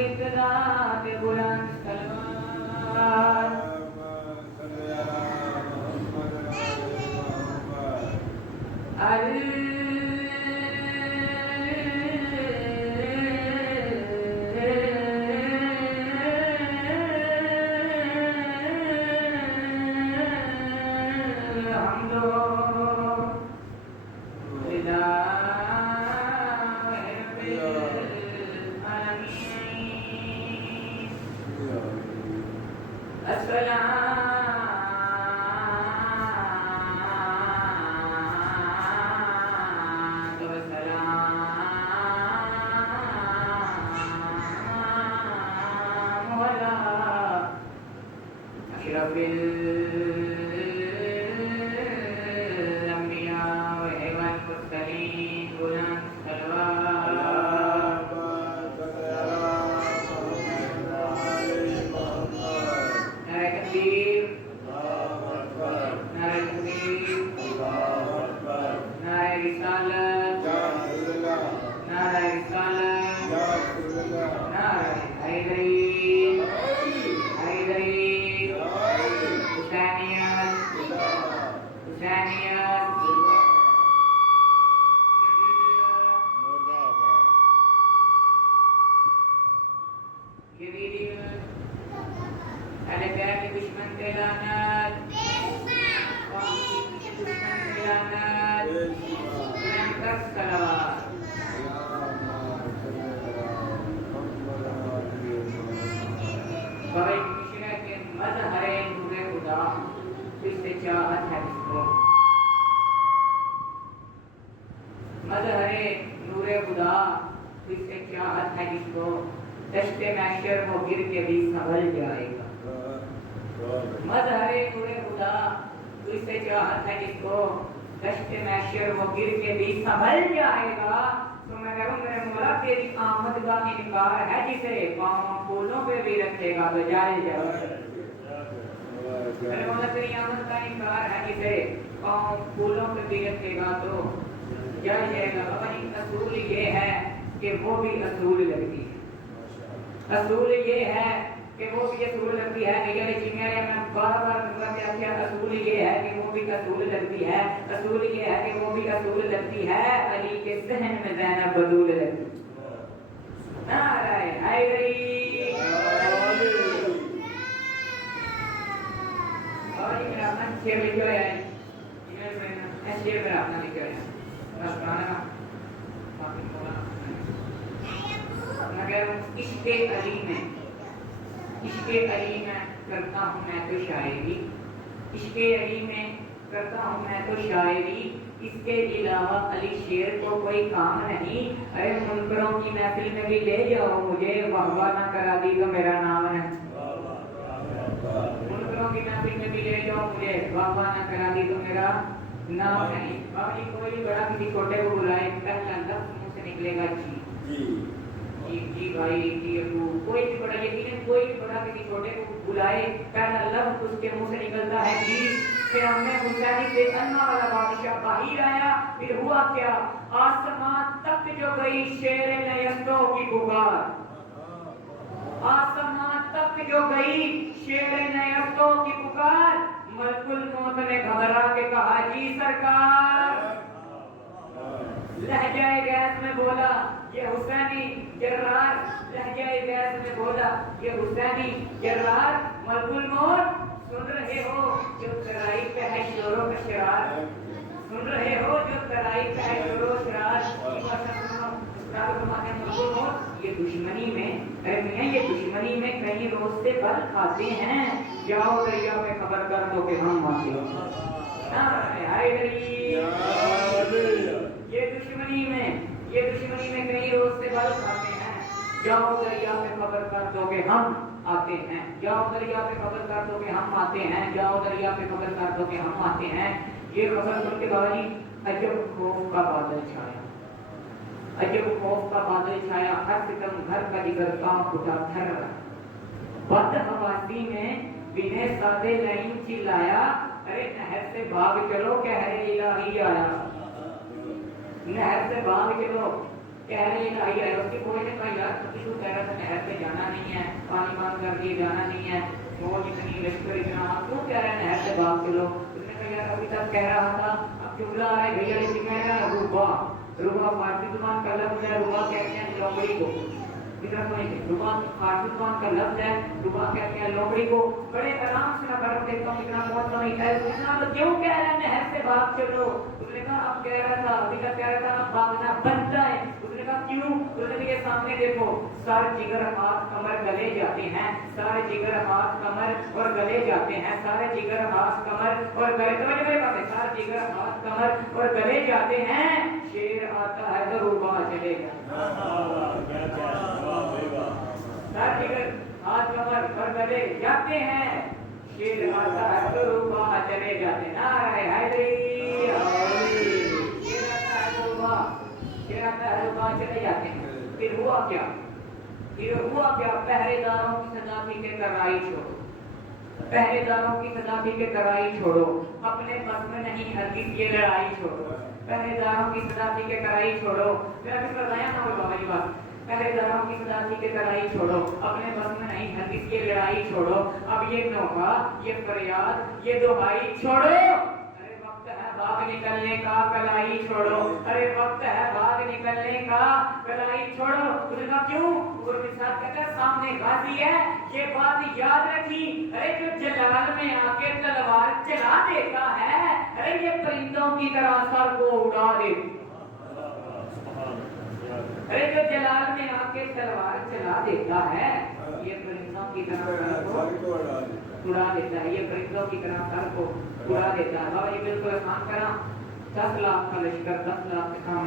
ابتدا کے بلند سلوات اصول یہ ہے کہ وہ بھی اصول لگتی ہے کہ بار بار اصول یہ ہے کہ وہ بھی اصول لگتی ہے اصول یہ ہے کہ وہ بھی اصول لگتی ہے علی کے ذہن میں زینب بدول لگتی نعرہ حیدری اور یہ میرا اپنا شیر لکھو ہے شیر میرا اپنا لکھو ہے مگر عشق علی میں کرتا ہوں میں تو شاعری عشق علی میں کرتا ہوں میں تو شاعری اس کے علاوہ علی شیر کو کوئی کام نہیں ارے منکروں کی محفل میں بھی لے جاؤ مجھے واہ واہ نہ کرا دی تو میرا نام ہے منکروں کی محفل میں بھی لے جاؤ مجھے واہ واہ نہ کرا دی تو میرا نام نہیں باقی کوئی بڑا کسی چھوٹے کو بلائے پہلا لفظ منہ سے نکلے گا جی بھائی جی ابو کوئی بھی بڑا یقیناً کوئی بھی بڑا کسی چھوٹے کو بلائے پہلا لفظ اس کے منہ سے نکلتا ہے جی پھر ہم نے حسینی سے انا والا بادشاہ باہر آیا پھر ہوا کیا آسمان تک جو گئی شیر نیستوں کی پکار آسمان تک جو گئی شیر نیستوں کی پکار ملک الموت نے گھبرا کے کہا جی سرکار لہجہ غیث میں بولا یہ حسینی جرار لہجہ غیث میں بولا یہ حسینی جرار ملک الموت سن رہے ہو جو ترائی پہ ہے شور و شرار سن رہے ہو جو ترائی پہ ہے شور و شرار یہ دشمنی میں یہ دشمنی میں کہیں روز سے بل کھاتے ہیں جاؤ دریا میں خبر کر دو کہ ہم مانتے یہ دشمنی میں کہیں روز سے بل کھاتے ہیں جاؤ دریا میں خبر کر دو کہ ہم آتے ہیں جاؤ دریا پہ خبر کر دو کہ ہم آتے ہیں جاؤ دریا پہ خبر کر دو کہ ہم آتے ہیں یہ خبر سن کے بھائی عجب خوف کا بادل چھایا عجب خوف کا بادل چھایا ہر ستم گھر کا جگر کانپ اٹھا تھر بد حواسی میں بنے سادے نہیں چلایا ارے نہر سے بھاگ چلو کہر الہی آیا نہر سے بھاگ چلو کہر الہی آیا اس کی کوئی نے کہا یار تو کہہ رہا تھا نہر पे जाना नहीं है, पानी बंद कर दिए जाना नहीं है, वो इतनी लश्कर इतना, आप क्यों कह रहे हैं नहर से भाग चलो? उसने कहा यार अभी तक कह रहा था, अब जुमला आ रहा है भैया इसी कहेगा रुबा, रुबा फारसी जुबान का लफ्ज है, रुबा कहते हैं लोमड़ी को, इधर सुनिए, रुबा फारसी जुबान का लफ्ज है, रुबा कहते हैं लोमड़ी को। बड़े आराम से मैं बर्फ देखता हूँ, इतना बहुत नहीं है, इतना तो क्यों कह रहे हैं नहर से भाग चलो? उसने कहा अब कह रहा था, अभी तक कह रहा था अब भागना बनता है। उसने कहा क्यों? उसने कहा ये सामने देखो, सारे जिगर हाथ कमर गले जाते हैं, सारे जिगर हाथ कमर और गले जाते हैं, सारे जिगर हाथ कमर और गले, समझ मेरे पास, सारे जिगर हाथ कमर और गले जाते हैं, शेर आता है तो रूबा चलेगा। सारे जिगर हाथ कमर और गले जाते हैं, शेर आता है तो रूबा चले जाते हैं। नारे हैदरी, शेर आता है तो रूबा, शेर आता है तो रूबा चले जाते हैं। फिर हुआ क्या? पहरेदारों की सजा थी के कराई छोड़ो, पहरेदारों की सजा थी के कराई छोड़ो, अपने बस में नहीं हरगिज़ ये लड़ाई छोड़ो, पहरेदारों की सजा थी के कराई छोड़ो। मेरा फिर बताया ना कोई बाबा जी बात, पहरेदारों की सजा थी के कराई छोड़ो, अपने बस में नहीं हरगिज़ ये लड़ाई छोड़ो, अब ये नौका, ये फरियाद, ये दुहाई छोड़ो, भाग निकलने का कलाई छोड़ो, अरे वक्त है भाग निकलने का कलाई छोड़ो। उसने कहा क्यों? कहता सामने गाजी है, ये बात याद रखी, अरे जो जलाल में आके तलवार चला देता है, अरे ये परिंदों की तरह सर को उड़ा दे, अरे जो जलाल में आके तलवार चला देता है, ये परिंदों की तरह सर को उड़ा देता है, ये परिंदों की तरह सर को उड़ा देता है। बाबा जी बिल्कुल आसान करा, 10 लाख का लश्कर 10 लाख के सामने